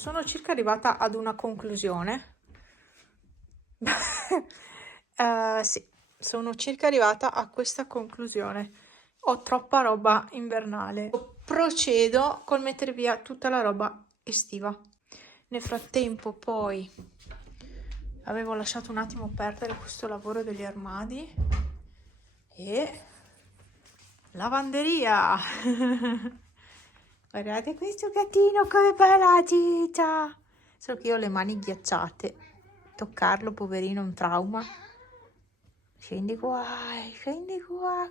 sono circa arrivata ad una conclusione. Sì, sono circa arrivata a questa conclusione. Ho troppa roba invernale. Procedo col mettere via tutta la roba estiva. Nel frattempo poi avevo lasciato un attimo perdere questo lavoro degli armadi e lavanderia. Guardate questo gattino come bella la ciccia. Solo che io ho le mani ghiacciate. Toccarlo, poverino, è un trauma. Scendi qua,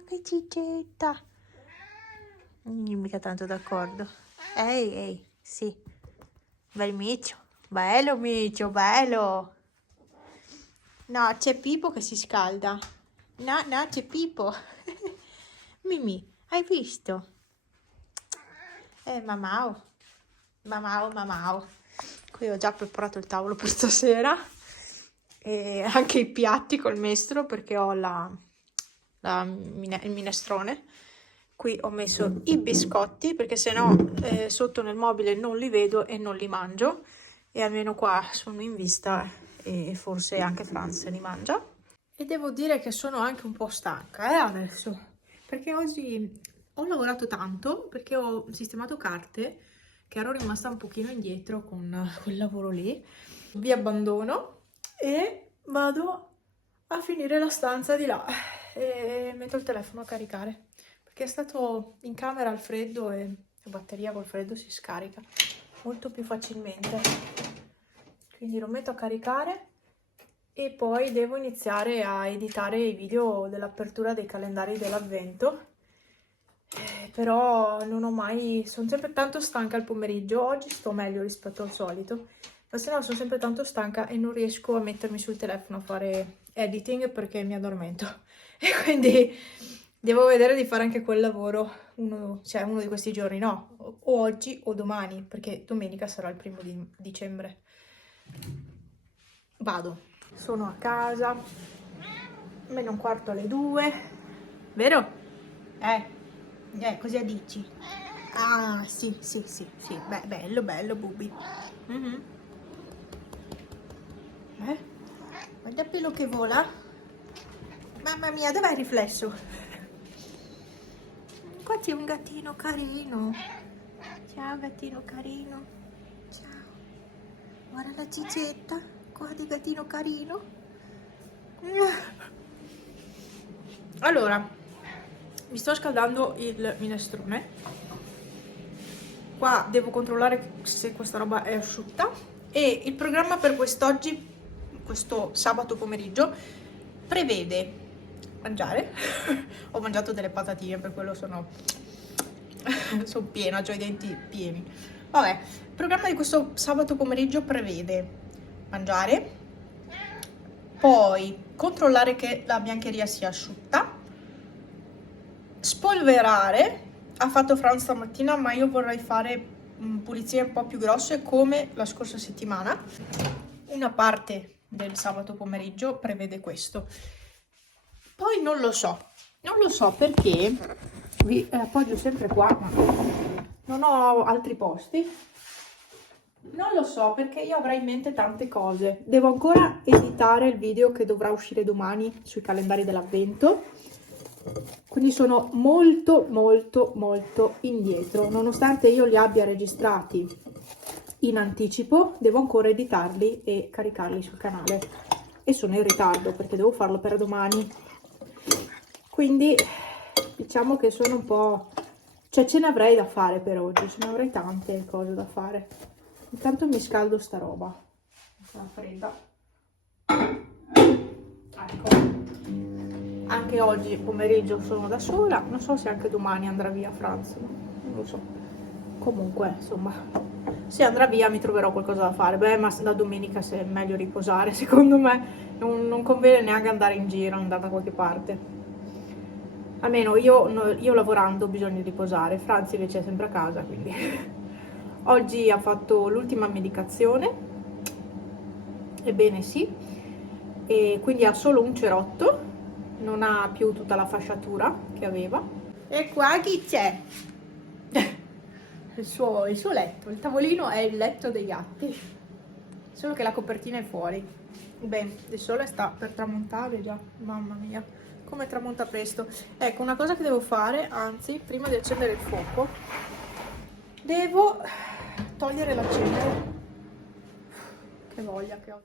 che ciccetta. Mica tanto d'accordo. Ehi, sì. Bel micio. Bello micio, bello. No, c'è Pipo che si scalda. No, c'è Pipo. Mimì, hai visto? Mamao. Qui ho già preparato il tavolo per stasera. E anche i piatti col mestolo perché ho il minestrone. Qui ho messo i biscotti perché sennò sotto nel mobile non li vedo e non li mangio, e almeno qua sono in vista e forse anche Franz li mangia. E devo dire che sono anche un po' stanca adesso, perché oggi ho lavorato tanto perché ho sistemato carte che ero rimasta un pochino indietro con quel lavoro lì. Vi abbandono e vado a finire la stanza di là e metto il telefono a caricare perché è stato in camera al freddo e la batteria col freddo si scarica molto più facilmente, quindi lo metto a caricare e poi devo iniziare a editare i video dell'apertura dei calendari dell'avvento. Però non ho mai, sono sempre tanto stanca al pomeriggio. Oggi sto meglio rispetto al solito, ma se no sono sempre tanto stanca e non riesco a mettermi sul telefono a fare editing perché mi addormento. E quindi devo vedere di fare anche quel lavoro uno di questi giorni, no, o oggi o domani, perché domenica sarà il 1° dicembre. Vado, sono a casa, meno un quarto alle 2, vero? Cosa dici? Ah, sì, beh, bello, Bubi. Guarda il pelo che vola. Mamma mia, dov'è il riflesso? Qua c'è un gattino carino. Ciao, gattino carino. Ciao. Guarda la cicetta. Guarda il gattino carino. Allora, mi sto scaldando il minestrone. Qua devo controllare se questa roba è asciutta. E il programma per quest'oggi, questo sabato pomeriggio, prevede mangiare. Ho mangiato delle patatine, per quello sono piena, ho i denti pieni. Vabbè, il programma di questo sabato pomeriggio prevede mangiare, poi controllare che la biancheria sia asciutta, spolverare. Ha fatto Franz stamattina, ma io vorrei fare pulizie un po' più grosse come la scorsa settimana. Una parte del sabato pomeriggio prevede questo. Poi non lo so perché vi appoggio sempre qua, ma non ho altri posti. Non lo so perché io avrei in mente tante cose. Devo ancora editare il video che dovrà uscire domani sui calendari dell'avvento. Quindi sono molto indietro. Nonostante io li abbia registrati in anticipo, devo ancora editarli e caricarli sul canale. E sono in ritardo perché devo farlo per domani. Quindi diciamo che sono un po'... cioè ce ne avrei da fare per oggi, ce ne avrei tante cose da fare. Intanto mi scaldo sta roba. Sono fredda. Ecco. Anche oggi pomeriggio sono da sola, non so se anche domani andrà via Franz, non lo so. Comunque, insomma, se andrà via mi troverò qualcosa da fare. Beh, ma la domenica è meglio riposare, secondo me. Non conviene neanche andare in giro, andare da qualche parte. Almeno io lavorando ho bisogno di riposare, Franz invece è sempre a casa, quindi... Oggi ha fatto l'ultima medicazione, ebbene sì, e quindi ha solo un cerotto, non ha più tutta la fasciatura che aveva. E qua chi c'è? il suo letto. Il tavolino è il letto dei gatti, solo che la copertina è fuori. Beh, il sole sta per tramontare già, mamma mia, come tramonta presto. Ecco, una cosa che devo fare, anzi, prima di accendere il fuoco, devo togliere la cenere. Che voglia che ho.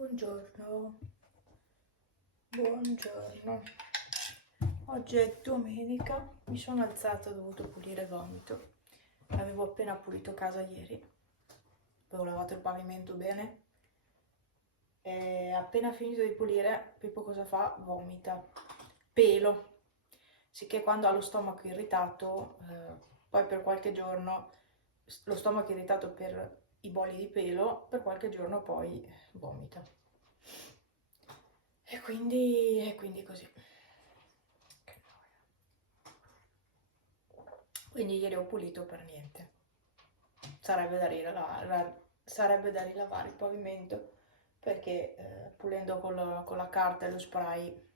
Buongiorno, buongiorno. Oggi è domenica, mi sono alzata, ho dovuto pulire il vomito. Avevo appena pulito casa ieri, avevo lavato il pavimento bene e appena finito di pulire, Pippo cosa fa? Vomita, pelo, sicché quando ha lo stomaco irritato, poi per qualche giorno, lo stomaco irritato per i boli di pelo, per qualche giorno poi vomita. E quindi così. Che noia. Quindi ieri ho pulito per niente. Sarebbe da rilavare il pavimento perché pulendo con la carta e lo spray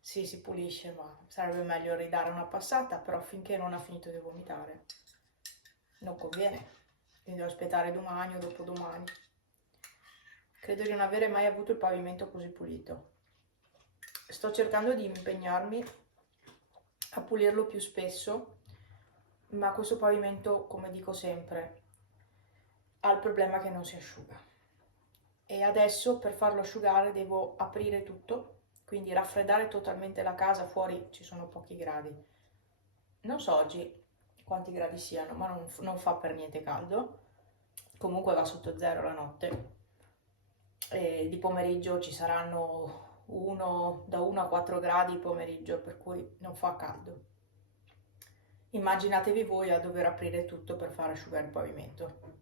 sì, si pulisce, ma sarebbe meglio ridare una passata, però finché non ha finito di vomitare non conviene. Quindi devo aspettare domani o dopodomani. Credo di non avere mai avuto il pavimento così pulito. Sto cercando di impegnarmi a pulirlo più spesso, ma questo pavimento, come dico sempre, ha il problema che non si asciuga. E adesso per farlo asciugare devo aprire tutto, quindi raffreddare totalmente la casa. Fuori ci sono pochi gradi. Non so oggi quanti gradi siano, ma non fa per niente caldo. Comunque va sotto zero la notte. E di pomeriggio ci saranno da 1 a 4 gradi pomeriggio, per cui non fa caldo. Immaginatevi voi a dover aprire tutto per far asciugare il pavimento.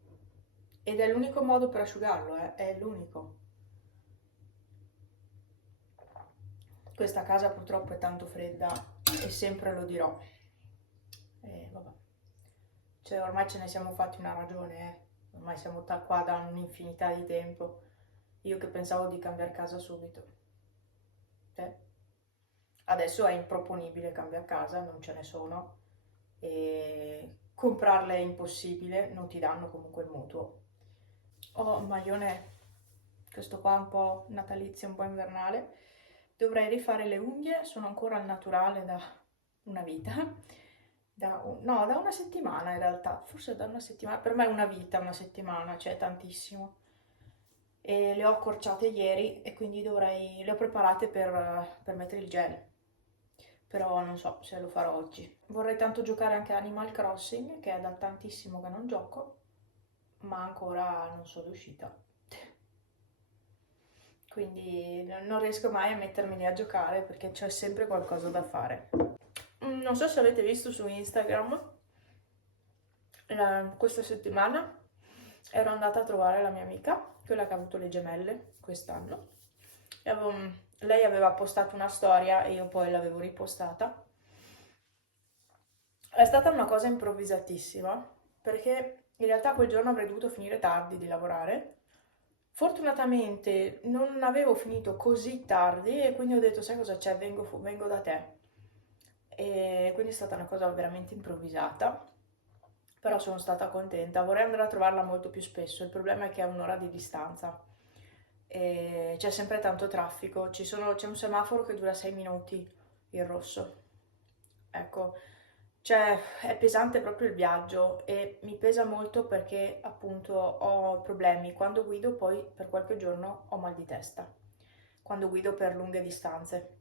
Ed è l'unico modo per asciugarlo, è l'unico. Questa casa purtroppo è tanto fredda e sempre lo dirò. Vabbè. Cioè, ormai ce ne siamo fatti una ragione, ormai siamo qua da un'infinità di tempo. Io che pensavo di cambiare casa subito. Adesso è improponibile cambiare casa, non ce ne sono. E comprarle è impossibile, non ti danno comunque il mutuo. Ho un maglione, questo qua un po' natalizio, un po' invernale. Dovrei rifare le unghie, sono ancora al naturale da una vita. No, da una settimana in realtà, forse da una settimana. Per me è una vita, una settimana, cioè tantissimo. e le ho accorciate ieri e quindi le ho preparate per mettere il gel, però non so se lo farò oggi. Vorrei tanto giocare anche a Animal Crossing, che è da tantissimo che non gioco, ma ancora non sono riuscita. Quindi non riesco mai a mettermi lì a giocare perché c'è sempre qualcosa da fare. Non so se avete visto su Instagram, questa settimana ero andata a trovare la mia amica, quella che ha avuto le gemelle quest'anno. Lei aveva postato una storia e io poi l'avevo ripostata. È stata una cosa improvvisatissima, perché in realtà quel giorno avrei dovuto finire tardi di lavorare. Fortunatamente non avevo finito così tardi e quindi ho detto, sai cosa c'è? Vengo da te. E quindi è stata una cosa veramente improvvisata, però sono stata contenta. Vorrei andare a trovarla molto più spesso, il problema è che è un'ora di distanza e c'è sempre tanto traffico, c'è un semaforo che dura 6 minuti, il rosso. Ecco, cioè è pesante proprio il viaggio e mi pesa molto perché appunto ho problemi. Quando guido poi per qualche giorno ho mal di testa, quando guido per lunghe distanze.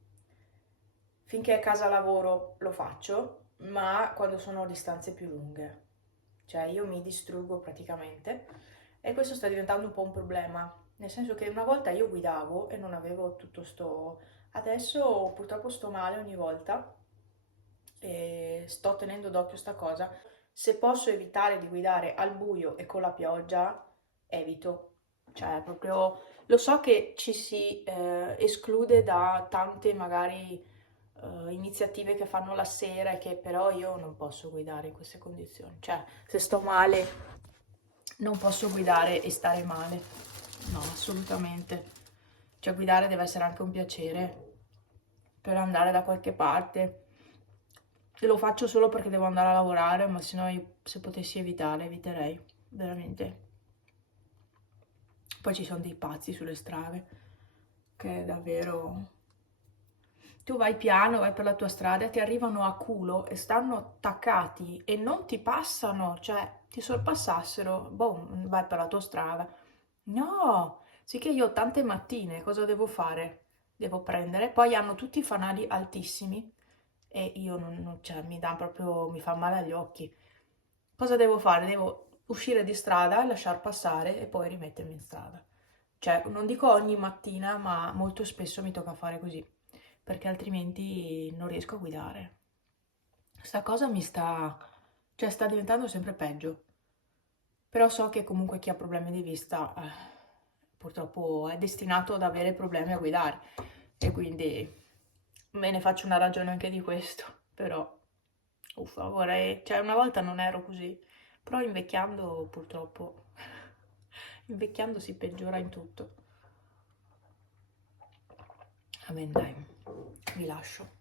Finché a casa lavoro lo faccio, ma quando sono a distanze più lunghe, cioè io mi distruggo praticamente e questo sta diventando un po' un problema, nel senso che una volta io guidavo e non avevo tutto sto... Adesso purtroppo sto male ogni volta e sto tenendo d'occhio sta cosa. Se posso evitare di guidare al buio e con la pioggia, evito. Cioè, proprio lo so che ci si esclude da tante magari iniziative che fanno la sera e che però io non posso guidare in queste condizioni. Cioè, se sto male, non posso guidare e stare male. No, assolutamente. Cioè, guidare deve essere anche un piacere per andare da qualche parte. E lo faccio solo perché devo andare a lavorare, ma se no se potessi evitare, eviterei, veramente. Poi ci sono dei pazzi sulle strade, che è davvero... Tu vai piano, vai per la tua strada, ti arrivano a culo e stanno attaccati e non ti passano, cioè ti sorpassassero, boh, vai per la tua strada. No, sì che io tante mattine cosa devo fare? Devo prendere, poi hanno tutti i fanali altissimi e io cioè, mi dà proprio, mi fa male agli occhi. Cosa devo fare? Devo uscire di strada, lasciar passare e poi rimettermi in strada. Cioè, non dico ogni mattina, ma molto spesso mi tocca fare così, perché altrimenti non riesco a guidare. Sta cosa cioè sta diventando sempre peggio. Però so che comunque chi ha problemi di vista, purtroppo è destinato ad avere problemi a guidare. E quindi me ne faccio una ragione anche di questo. Però, uffa, vorrei... Cioè, una volta non ero così. Però invecchiando, purtroppo, invecchiando si peggiora in tutto. Vabbè, dai, vi lascio.